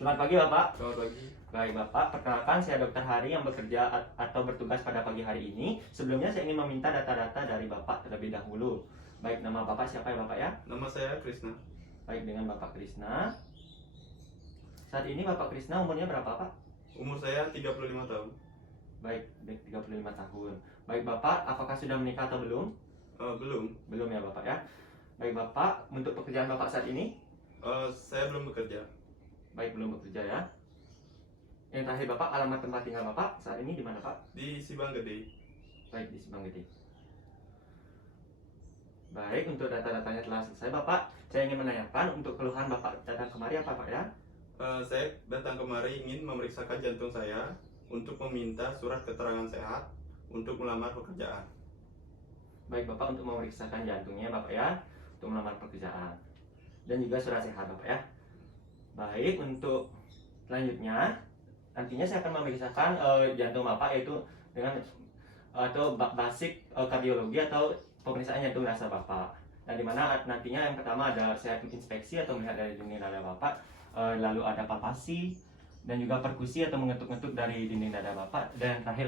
Selamat pagi Bapak. Selamat pagi. Baik Bapak, perkenalkan saya Dr. Hari yang bekerja atau bertugas pada pagi hari ini. Sebelumnya saya ingin meminta data-data dari Bapak terlebih dahulu. Baik, nama Bapak siapa ya Bapak ya? Nama saya Krisna. Baik, dengan Bapak Krisna. Saat ini Bapak Krisna umurnya berapa Pak? Umur saya 35 tahun. Baik, 35 tahun. Baik Bapak, apakah sudah menikah atau belum? Belum. Belum ya Bapak ya. Baik Bapak, untuk pekerjaan Bapak saat ini? Saya belum bekerja. Baik, belum bekerja ya. Yang terakhir Bapak, alamat tempat tinggal Bapak saat ini di mana Pak? Di Sibang Gede. Baik, di Subang Gede. Baik, untuk data-datanya telah selesai Bapak. Saya ingin menanyakan untuk keluhan Bapak datang kemari apa Pak ya? Saya datang kemari ingin memeriksakan jantung saya untuk meminta surat keterangan sehat untuk melamar pekerjaan. Baik Bapak, untuk memeriksakan jantungnya Bapak ya, untuk melamar pekerjaan. Dan juga surat sehat Bapak ya. Baik, untuk selanjutnya nantinya saya akan memeriksakan jantung Bapak, yaitu dengan atau basic kardiologi atau pemeriksaan jantung dasar Bapak. Dan dimana nantinya yang pertama ada saya inspeksi atau melihat dari dinding dada Bapak, lalu ada palpasi dan juga perkusi atau mengetuk-ngetuk dari dinding dada Bapak, dan terakhir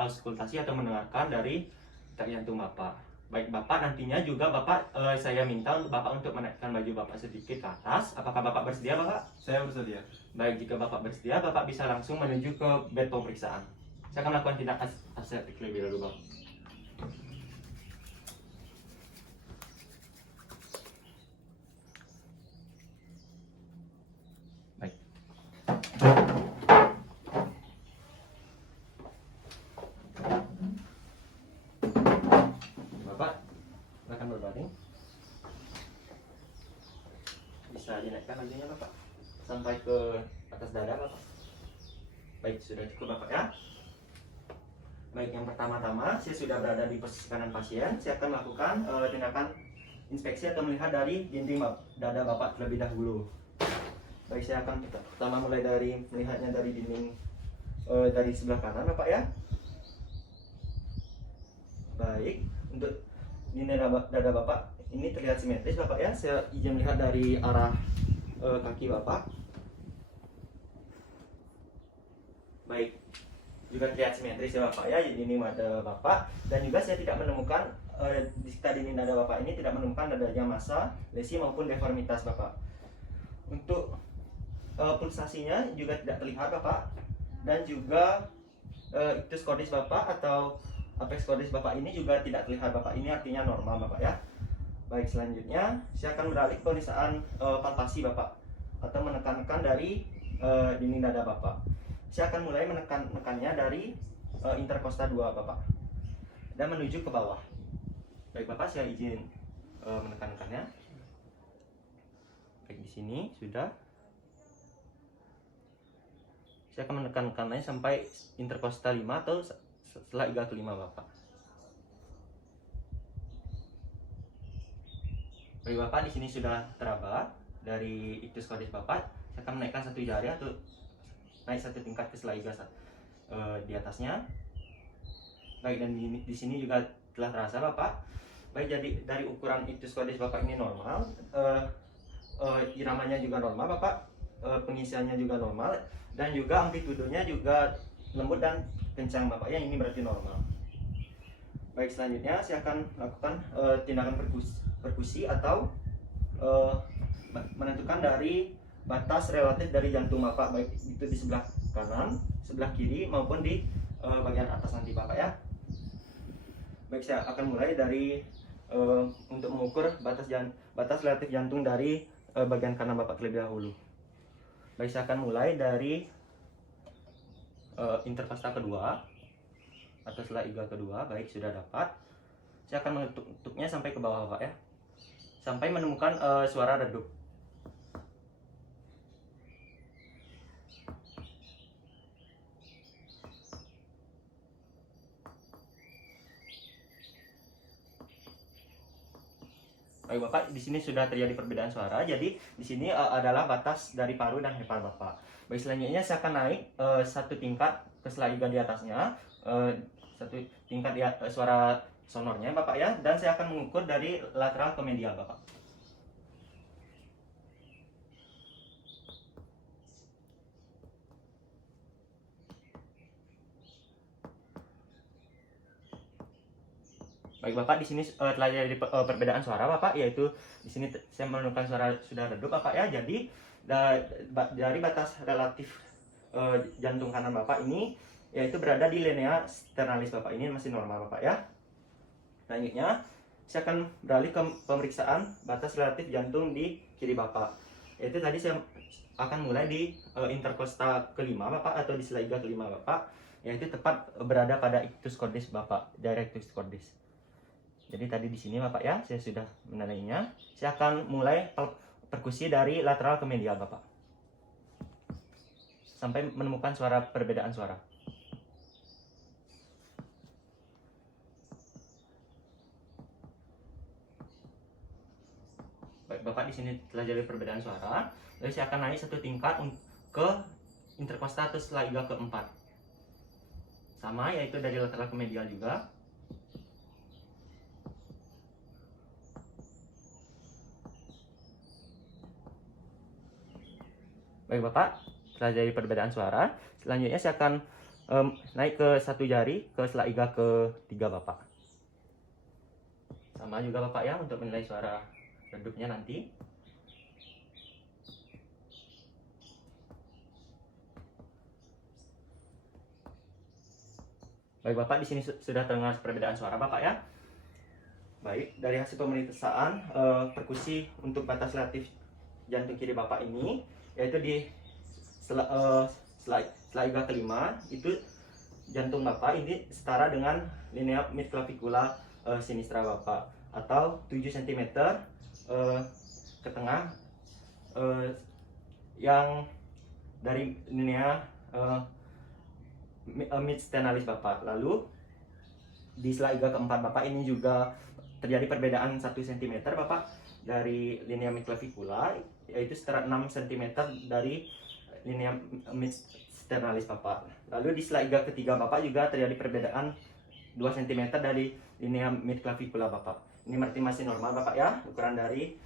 auskultasi atau mendengarkan dari detak jantung Bapak. Baik Bapak, nantinya juga Bapak saya minta untuk Bapak untuk menaikkan baju Bapak sedikit ke atas. Apakah Bapak bersedia Bapak? Saya bersedia. Baik, jika Bapak bersedia, Bapak bisa langsung menuju ke bed pemeriksaan. Saya akan melakukan tindakan aseptik lebih dahulu Bapak. Baik. Bapak, silakan berbaring. Bisa dinaikkan bajunya Bapak sampai ke atas dada Bapak. Baik, sudah cukup Bapak ya. Baik, yang pertama-tama saya sudah berada di posisi kanan pasien. Saya akan melakukan tindakan inspeksi atau melihat dari dinding dada Bapak terlebih dahulu. Baik, saya akan pertama mulai dari melihatnya dari dinding dari sebelah kanan Bapak ya. Baik, untuk dinding dada Bapak ini terlihat simetris Bapak ya. Saya izin melihat dari arah kaki Bapak. Baik, juga terlihat simetris ya Bapak ya, dinding dada Bapak. Dan juga saya tidak menemukan di sekitar dinding dada Bapak ini tidak menemukan adanya massa, lesi maupun deformitas Bapak. Untuk pulsasinya juga tidak terlihat Bapak. Dan juga ictus cordis Bapak atau apex cordis Bapak ini juga tidak terlihat Bapak. Ini artinya normal Bapak ya. Baik, selanjutnya saya akan beralih ke pemeriksaan palpasi Bapak atau menekan-nekan dari dinding dada Bapak. Saya akan mulai menekan-nekannya dari interkosta 2 Bapak dan menuju ke bawah. Baik Bapak, saya izin menekan-nekannya. Baik, di sini sudah. Saya akan menekan-nekannya sampai interkosta 5 atau setelah iga kelima Bapak. Baik Bapak, di sini sudah teraba dari ictus cordis Bapak. Saya akan menaikkan satu jari atau naik satu tingkat ke setelah iga di atasnya. Baik, dan di sini juga telah terasa Bapak. Baik, jadi dari ukuran ictus cordis Bapak ini normal, iramanya juga normal Bapak, pengisiannya juga normal, dan juga amplitudenya juga lembut dan kencang Bapak ya. Ini berarti normal. Baik, selanjutnya saya akan lakukan tindakan perkusi atau menentukan dari batas relatif dari jantung Bapak, baik itu di sebelah kanan, sebelah kiri maupun di bagian atas nanti Bapak ya. Baik, saya akan mulai dari untuk mengukur batas relatif jantung dari bagian kanan Bapak terlebih dahulu. Baik, saya akan mulai dari interkosta kedua atau setelah iga kedua. Baik, sudah dapat. Saya akan mengetuk-ngetuknya sampai ke bawah Bapak ya, sampai menemukan suara redup. Baik Bapak, di sini sudah terjadi perbedaan suara. Jadi di sini adalah batas dari paru dan hepar Bapak. Baik, selanjutnya saya akan naik satu tingkat ke selaiga di atasnya, satu tingkat di suara sonornya Bapak ya, dan saya akan mengukur dari lateral ke medial Bapak. Baik Bapak, di sini telah jadi perbedaan suara Bapak, yaitu di sini saya menemukan suara sudah redup Bapak ya. Jadi dari batas relatif jantung kanan Bapak ini yaitu berada di linea sternalis Bapak, ini masih normal Bapak ya. Selanjutnya saya akan beralih ke pemeriksaan batas relatif jantung di kiri Bapak. Yaitu tadi saya akan mulai di interkosta kelima Bapak atau di selaiga kelima Bapak, yaitu tepat berada pada ictus cordis Bapak, direct ictus cordis. Jadi tadi di sini Bapak ya, saya sudah menandainya. Saya akan mulai perkusi dari lateral ke medial Bapak, sampai menemukan suara perbedaan suara. Baik Bapak, di sini telah jadi perbedaan suara. Lalu saya akan naik satu tingkat ke interkosta atau selaiga keempat. Sama, yaitu dari lateral ke medial juga. Baik Bapak, telah jadi perbedaan suara. Selanjutnya saya akan naik ke satu jari ke selaiga ketiga Bapak. Sama juga Bapak ya, untuk menilai suara redupnya nanti. Baik Bapak, di sini sudah terdengar perbedaan suara Bapak ya. Baik, dari hasil pemeriksaan perkusi untuk batas relatif jantung kiri Bapak ini, yaitu di selaiga kelima, itu jantung Bapak ini setara dengan linea midclavicula sinistra Bapak, atau 7 cm ke tengah yang dari linea mid sternalis Bapak. Lalu di selaiga keempat Bapak ini juga terjadi perbedaan 1 cm Bapak dari linea midclavicula, yaitu setara 6 cm dari linea mid sternalis Bapak. Lalu di selaiga ketiga Bapak juga terjadi perbedaan 2 cm dari linea midclavicula Bapak. Ini berarti masih normal Bapak ya, ukuran dari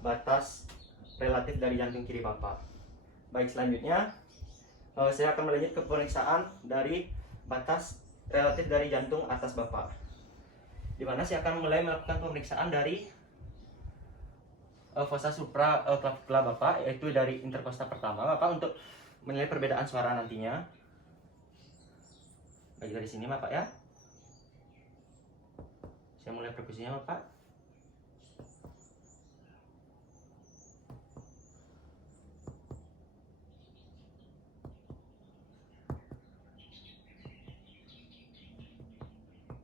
batas relatif dari jantung kiri Bapak. Baik, selanjutnya saya akan melanjut ke pemeriksaan dari batas relatif dari jantung atas Bapak, di mana saya akan mulai melakukan pemeriksaan dari fossa supra clavicula Bapak, yaitu dari interkosta pertama Bapak, untuk menilai perbedaan suara nantinya. Baik, dari sini Bapak ya, saya mulai perkusinya Bapak.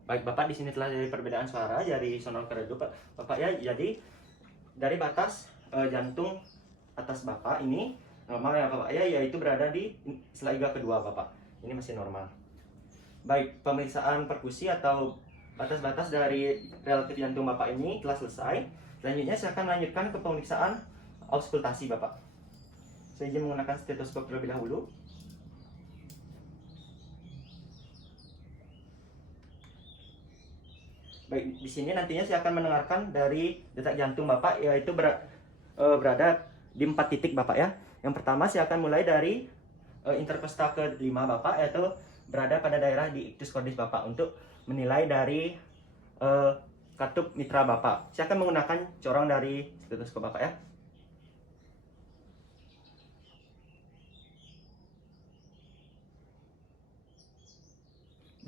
Baik Bapak, di sini telah jadi perbedaan suara dari sonor ke redup Bapak ya. Jadi dari batas jantung atas Bapak ini normal ya Bapak ya, yaitu berada di selaiga kedua Bapak. Ini masih normal. Baik, pemeriksaan perkusi atau batas-batas dari relatif jantung Bapak ini telah selesai. Selanjutnya saya akan lanjutkan ke pemeriksaan auskultasi Bapak. Saya izin menggunakan stetoskop terlebih dahulu. Baik, di sini nantinya saya akan mendengarkan dari detak jantung Bapak, yaitu berada di 4 titik Bapak ya. Yang pertama saya akan mulai dari interkosta ke-5 Bapak, yaitu berada pada daerah di ictus cordis Bapak, untuk menilai dari katup mitra Bapak. Saya akan menggunakan corong dari stetoskop Bapak ya.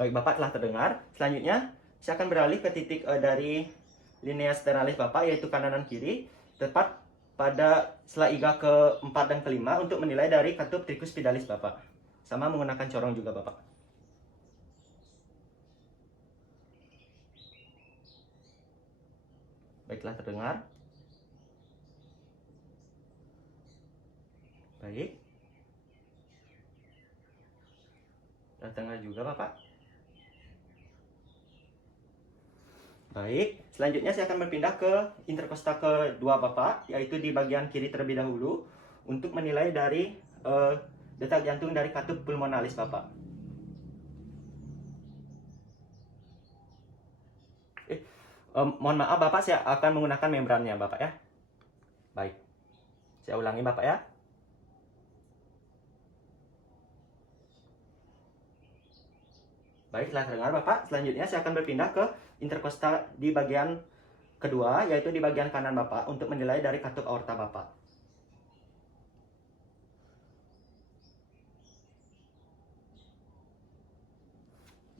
Baik Bapak, telah terdengar. Selanjutnya saya akan beralih ke titik dari linea sternalis Bapak, yaitu kanan dan kiri, tepat pada selaiga ke-4 dan ke-5, untuk menilai dari katup tricuspidalis Bapak. Sama menggunakan corong juga Bapak. Baiklah, terdengar. Baik. Terdengar juga Bapak. Baik, selanjutnya saya akan berpindah ke interkosta kedua Bapak, yaitu di bagian kiri terlebih dahulu, untuk menilai dari detak jantung dari katup pulmonalis Bapak. Mohon maaf Bapak, saya akan menggunakan membrannya Bapak ya. Baik, saya ulangi Bapak ya. Baik, telah terdengar Bapak. Selanjutnya saya akan berpindah ke interkostal di bagian kedua, yaitu di bagian kanan Bapak, untuk menilai dari katup aorta Bapak.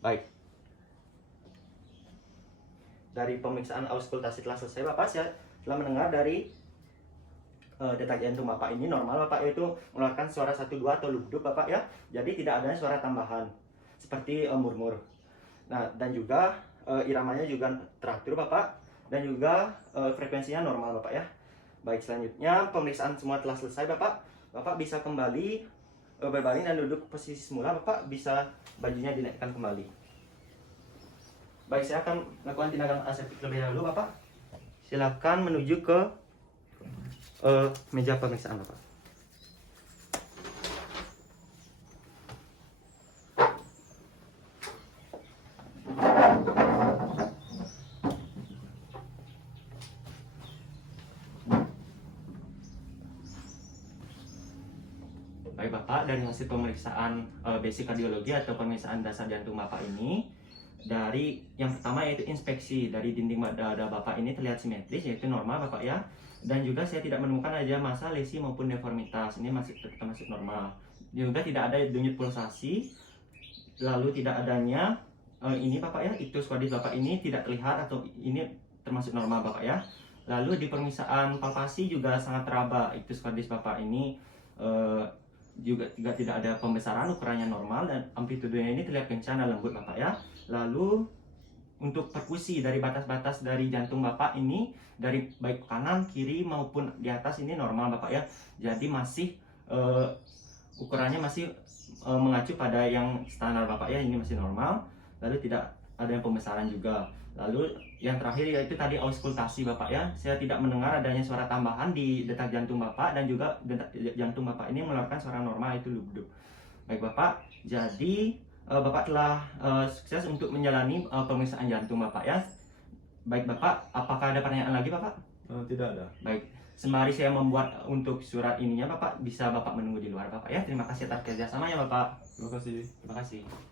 Baik. Dari pemeriksaan auskultasi telah selesai Bapak, saya telah mendengar dari detak jantung Bapak ini normal Bapak, yaitu mengeluarkan suara 1-2 atau lubduk Bapak ya. Jadi tidak ada suara tambahan seperti murmur. Nah, dan juga iramanya juga teratur Bapak, dan juga frekuensinya normal Bapak ya. Baik, selanjutnya pemeriksaan semua telah selesai Bapak. Bapak bisa kembali berbaring dan duduk posisi semula Bapak, bisa bajunya dinaikkan kembali. Baik, saya akan melakukan tindakan aseptik terlebih dahulu Bapak. Silakan menuju ke meja pemeriksaan Bapak. Baik Bapak, dari hasil pemeriksaan basic kardiologi atau pemeriksaan dasar jantung Bapak ini, dari yang pertama yaitu inspeksi dari dinding dada Bapak ini terlihat simetris, yaitu normal Bapak ya. Dan juga saya tidak menemukan adanya massa, lesi maupun deformitas. Ini masih termasuk normal. Juga tidak ada denyut pulsasi. Lalu tidak adanya ini Bapak ya, ictus cordis Bapak ini tidak terlihat, atau ini termasuk normal Bapak ya. Lalu di pemeriksaan palpasi juga sangat teraba, ictus cordis Bapak ini juga tidak ada pembesaran, ukurannya normal, dan amplitudenya ini terlihat kencang dan lembut Bapak ya. Lalu untuk perkusi dari batas-batas dari jantung Bapak ini, dari baik kanan, kiri maupun di atas ini normal Bapak ya. Jadi masih ukurannya masih mengacu pada yang standar Bapak ya, ini masih normal. Lalu tidak ada yang pembesaran juga. Lalu yang terakhir yaitu tadi auskultasi Bapak ya. Saya tidak mendengar adanya suara tambahan di detak jantung Bapak, dan juga detak jantung Bapak ini mengeluarkan suara normal, itu lubduk. Baik Bapak, jadi Bapak telah sukses untuk menjalani pemeriksaan jantung Bapak ya. Baik Bapak, apakah ada pertanyaan lagi Bapak? Tidak ada. Baik, sembari saya membuat untuk surat ininya Bapak, bisa Bapak menunggu di luar Bapak ya. Terima kasih atas kerjasamanya Bapak. Terima kasih. Terima kasih.